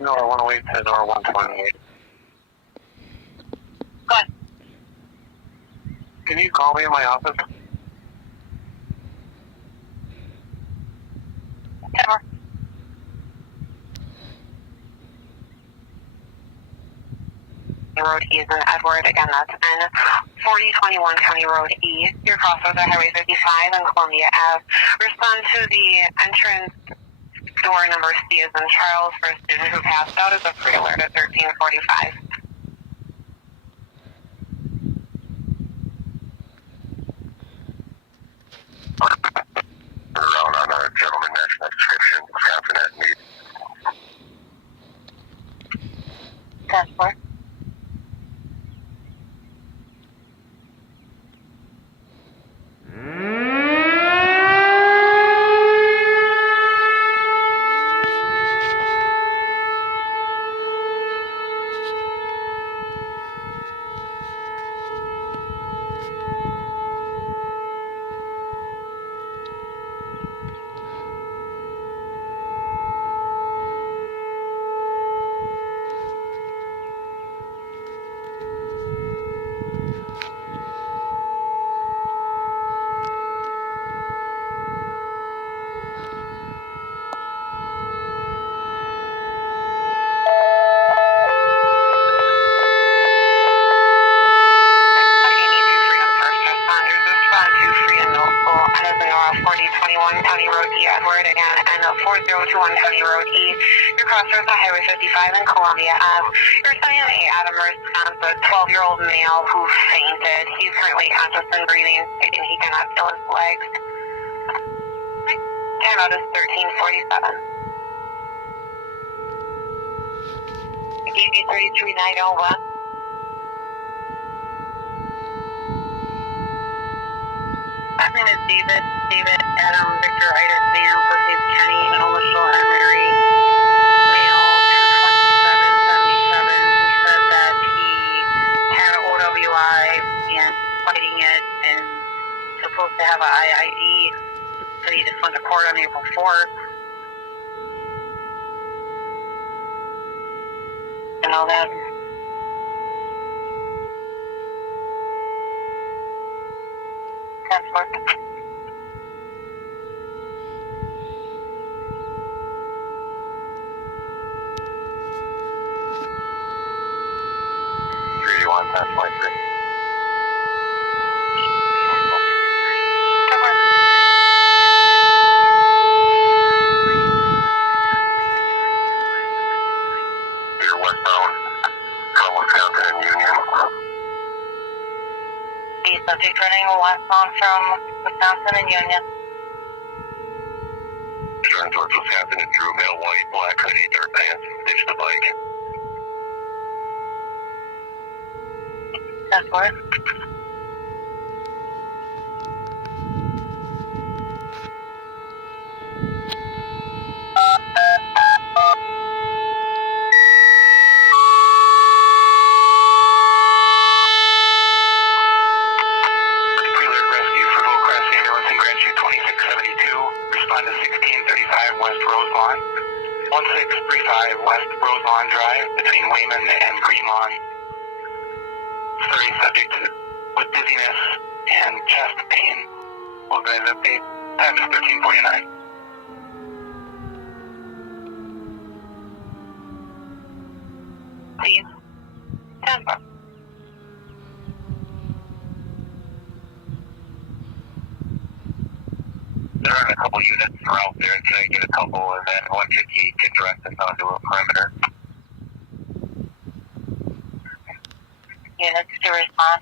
Nora 108 to Nora 128. Go ahead. Can you call me in my office? Never. Road E is in Edward. Again, that's N 4021 County Road E. Your crossroads are Highway 55 and Columbia Ave. Respond to the entrance door number C is in Charles for a student who passed out as a free alert at 1345. Around on a gentleman national description, Wisconsin at need. Passport. County Road E, Edward, again, and 4021 County Road E. Your crossroads on Highway 55 in Columbia Ave. You're sending an Adam response, a 12-year-old male who fainted. He's currently conscious and breathing, stating he cannot feel his legs. Timeout is 1347. DB 33901. My name is David Adam Victor Ida Sam, first name Kenny, initial and Mary, male 22777. He said that he had an OWI and fighting it and supposed to have an IID, so he just went to court on April 4th. And all that. Transport. You're westbound from Wisconsin and Union. The subject running westbound from Wisconsin and Union. Turn towards Wisconsin and Drew, male white, black hoodie, dirt pants, ditch the bike. Transport. Respond to 1635 West Roselawn, 1635 West Roselawn Drive between Wayman and Greenlawn. 30 subject with dizziness and chest pain. Will guys update? Time is 1349. Please. Tampa. There are a couple units around there. Can I get a couple and then 158 get direct us onto a perimeter? Units to respond.